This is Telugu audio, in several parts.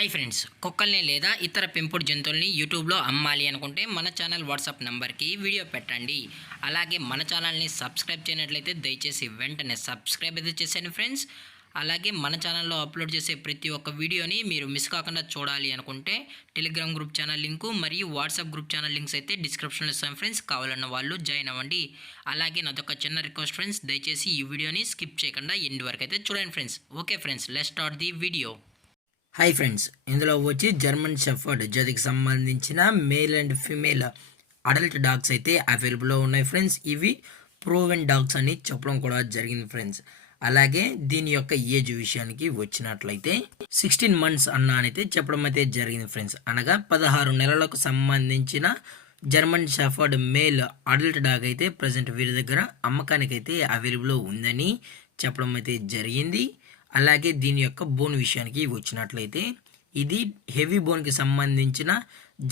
హాయ్ ఫ్రెండ్స్, కుక్కల్ని లేదా ఇతర పెంపుడు జంతువుల్ని యూట్యూబ్లో అమ్మాలి అనుకుంటే మన ఛానల్ వాట్సాప్ నెంబర్కి వీడియో పెట్టండి. అలాగే మన ఛానల్ని సబ్స్క్రైబ్ చేయనట్లయితే దయచేసి వెంటనే సబ్స్క్రైబ్ అయితే చేసేయండి ఫ్రెండ్స్. అలాగే మన ఛానల్లో అప్లోడ్ చేసే ప్రతి ఒక్క వీడియోని మీరు మిస్ కాకుండా చూడాలి అనుకుంటే టెలిగ్రామ్ గ్రూప్ ఛానల్ లింకు మరియు వాట్సాప్ గ్రూప్ ఛానల్ లింక్స్ అయితే డిస్క్రిప్షన్లో ఇస్తాం ఫ్రెండ్స్. కావాలన్న వాళ్ళు జాయిన్ అవ్వండి. అలాగే నాదొక చిన్న రిక్వెస్ట్ ఫ్రెండ్స్, దయచేసి ఈ వీడియోని స్కిప్ చేయకుండా ఎండ్ వరకు అయితే చూడండి friends. Okay friends, let's start the video. Hi friends, ఇందులో వచ్చి జర్మన్ షెఫర్డ్ జాతికి సంబంధించిన male and female adult dogs అయితే అవైలబుల్లో ఉన్నాయి ఫ్రెండ్స్. ఇవి ప్రూవెన్ డాగ్స్ అని చెప్పడం కూడా జరిగింది ఫ్రెండ్స్. అలాగే దీని యొక్క ఏజ్ విషయానికి వచ్చినట్లయితే 16 months అయితే చెప్పడం అయితే జరిగింది ఫ్రెండ్స్. అనగా 16 నెలలకు సంబంధించిన German shepherd male adult dog అయితే ప్రజెంట్ వీరి దగ్గర అమ్మకానికి అయితే అవైలబుల్లో ఉందని చెప్పడం అయితే జరిగింది. అలాగే దీని యొక్క బోన్ విషయానికి వచ్చినట్లయితే ఇది హెవీ బోన్కి సంబంధించిన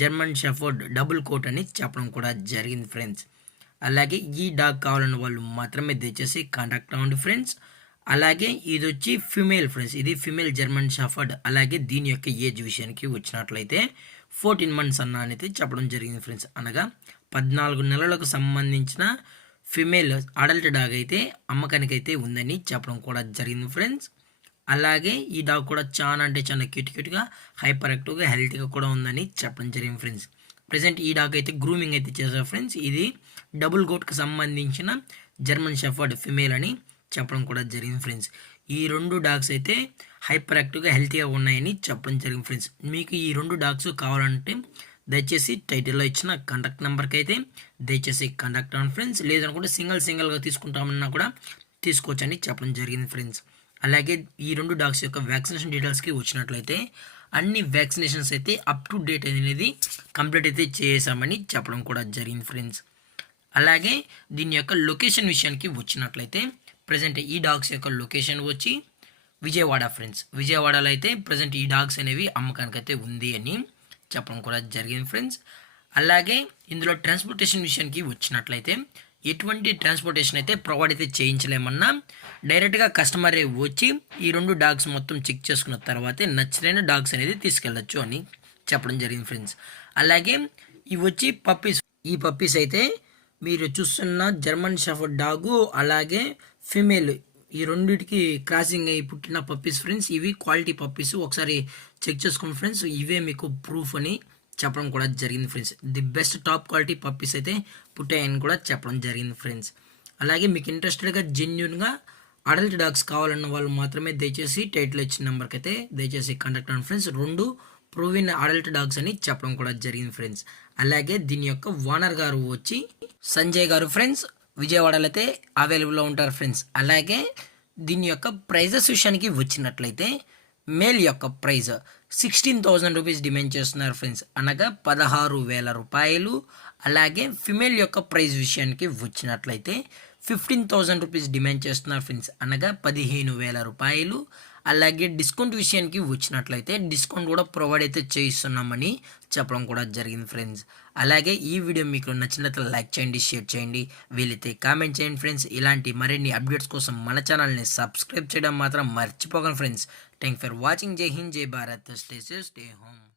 జర్మన్ షెఫర్డ్ డబుల్ కోట్ అని చెప్పడం కూడా జరిగింది ఫ్రెండ్స్. అలాగే ఈ డాగ్ కావాలన్న వాళ్ళు మాత్రమే దయచేసి కాంటాక్ట్ అవ్వండి ఫ్రెండ్స్. అలాగే ఇది వచ్చి ఫిమేల్ ఫ్రెండ్స్, ఇది ఫిమేల్ జర్మన్ షెఫర్డ్. అలాగే దీని యొక్క ఏజ్ విషయానికి వచ్చినట్లయితే 14 months అయితే చెప్పడం జరిగింది ఫ్రెండ్స్. అనగా 14 నెలలకు సంబంధించిన ఫిమేల్ అడల్ట్ డాగ్ అయితే అమ్మకానికి అయితే ఉందని చెప్పడం కూడా జరిగింది ఫ్రెండ్స్. అలాగే ఈ డాగ్ కూడా చాలా అంటే చాలా క్యూట్గా హైపర్ యాక్టివ్గా హెల్తీగా కూడా ఉందని చెప్పడం జరిగింది ఫ్రెండ్స్. ప్రజెంట్ ఈ డాగ్ అయితే గ్రూమింగ్ అయితే చేశారు ఫ్రెండ్స్. ఇది డబుల్ కోట్కి సంబంధించిన జర్మన్ షెఫర్డ్ ఫిమేల్ అని చెప్పడం కూడా జరిగింది ఫ్రెండ్స్. ఈ 2 డాగ్స్ అయితే హైపర్ యాక్టివ్గా హెల్తీగా ఉన్నాయని చెప్పడం జరిగింది ఫ్రెండ్స్. మీకు ఈ 2 డాగ్స్ కావాలంటే దయచేసి టైటిల్లో ఇచ్చిన కాంటాక్ట్ నెంబర్కి అయితే దయచేసి కాంటాక్ట్ అవ్వండి ఫ్రెండ్స్. లేదనుకుంటే సింగిల్గా తీసుకుంటామన్నా కూడా తీసుకోవచ్చు అని చెప్పడం జరిగింది ఫ్రెండ్స్. అలాగే ఈ 2 డాగ్స్ యొక్క వ్యాక్సినేషన్ డీటెయిల్స్కి వచ్చినట్లయితే అన్ని వ్యాక్సినేషన్స్ అయితే అప్ టు డేట్ అనేది కంప్లీట్ అయితే చేసామని చెప్పడం కూడా జరిగింది ఫ్రెండ్స్. అలాగే దీని యొక్క లొకేషన్ విషయానికి వచ్చినట్లయితే ప్రజెంట్ ఈ డాగ్స్ యొక్క లొకేషన్ వచ్చి విజయవాడ ఫ్రెండ్స్. విజయవాడలో అయితే ప్రజెంట్ ఈ డాగ్స్ అనేవి అమ్మకానికి అయితే ఉంది అని చెప్పడం కూడా జరిగింది ఫ్రెండ్స్. అలాగే ఇందులో ట్రాన్స్పోర్టేషన్ విషయానికి వచ్చినట్లయితే ఎటువంటి ట్రాన్స్పోర్టేషన్ అయితే ప్రొవైడ్ అయితే చేయించలేమన్నా డైరెక్ట్గా కస్టమరే వచ్చి ఈ 2 డాగ్స్ మొత్తం చెక్ చేసుకున్న తర్వాతే నచ్చిన డాగ్స్ అనేది తీసుకెళ్ళచ్చు అని చెప్పడం జరిగింది ఫ్రెండ్స్. అలాగే ఇవి వచ్చి పప్పీస్. ఈ పప్పీస్ అయితే మీరు చూస్తున్న జర్మన్ షెఫర్డ్ డాగు అలాగే ఫీమేల్ ఈ రెండింటికి క్రాసింగ్ అయి పుట్టిన పప్పీస్ ఫ్రెండ్స్. ఇవి క్వాలిటీ పప్పీస్, ఒకసారి చెక్ చేసుకోండి ఫ్రెండ్స్. ఇవే మీకు ప్రూఫ్ అని చెప్పడం కూడా జరిగింది friends. The best top quality puppies అయితే పుట్టాయని కూడా చెప్పడం జరిగింది ఫ్రెండ్స్. అలాగే మీకు ఇంట్రెస్టెడ్గా జెన్యున్గా అడల్ట్ డాగ్స్ కావాలన్న వాళ్ళు మాత్రమే దయచేసి టైటిల్ ఇచ్చిన నెంబర్కి అయితే దయచేసి కాంటాక్ట్ అవ్వండి ఫ్రెండ్స్. 2 ప్రూవిన్ అడల్ట్ డాగ్స్ అని చెప్పడం కూడా జరిగింది ఫ్రెండ్స్. అలాగే దీని యొక్క ఓనర్ గారు వచ్చి సంజయ్ గారు ఫ్రెండ్స్. విజయవాడలో అయితే అవైలబుల్లో ఉంటారు ఫ్రెండ్స్. అలాగే దీని యొక్క ప్రైజెస్ విషయానికి వచ్చినట్లయితే మేల్ యొక్క ప్రైజ్ 16,000 రూపీస్ డిమాండ్ చేస్తున్నారు ఫ్రెండ్స్, అనగా 16,000 రూపాయలు. అలాగే ఫిమేల్ యొక్క ప్రైజ్ విషయానికి వచ్చినట్లయితే 15,000 రూపీస్ డిమాండ్ చేస్తున్నారు ఫ్రెండ్స్, అనగా 15,000 రూపాయలు. అలాగే డిస్కౌంట్ విషయానికి వచ్చినట్లయితే డిస్కౌంట్ కూడా ప్రొవైడ్ అయితే చేయిస్తున్నామని చెప్పడం కూడా జరిగింది ఫ్రెండ్స్. అలాగే ఈ వీడియో మీకు నచ్చినట్లయితే లైక్ చేయండి, షేర్ చేయండి, వీలైతే కామెంట్ చేయండి ఫ్రెండ్స్. ఇలాంటి మరిన్ని అప్డేట్స్ కోసం మన ఛానల్ని సబ్స్క్రైబ్ చేయడం మాత్రం మర్చిపోకండి ఫ్రెండ్స్. Thank for watching. జై హింద్, జై Bharat. Stay safe, stay home.